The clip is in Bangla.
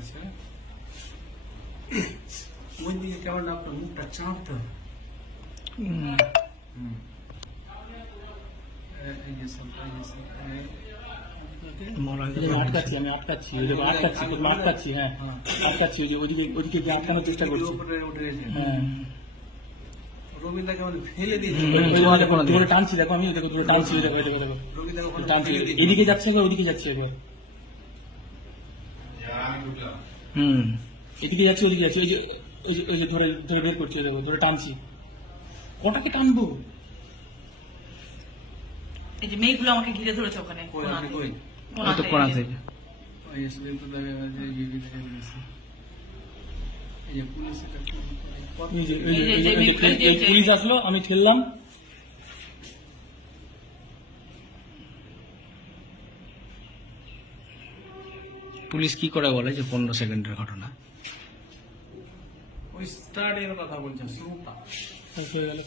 আসছে। ওই দিকে কেমন আপনার মুখটা চাপতে হবে। আটকাচ্ছি, আমি আটকাচ্ছি, আটকাচ্ছি, হ্যাঁ আটকাচ্ছি, ওই যে ওদিকে ওদিকে যে আটকানোর চেষ্টা করছি। হ্যাঁ ধরে টানছি, দেখো আমি দেখো ধরে টানছি, দেখো দেখো দেখো টানছি, এদিকে যাচ্ছে এবার, ওইদিকে যাচ্ছে এবার। এদিকে যাচ্ছে ওইদিকে যাচ্ছে, ওই যে ওই যে ধরে ধরে বের করছি, দেখো ধরে টানছি। কটাকে টানবো? এই যে মেয়েগুলো আমাকে ঘিরে ধরেছে ওখানে কোনা থেকে। পুলিশ আসলো, আমি ঠেললাম। পুলিশ কি করে বলে যে 15 সেকেন্ডের ঘটনা? ওই স্টার্টের কথা বলছে, শুরুটা হয়ে গেল।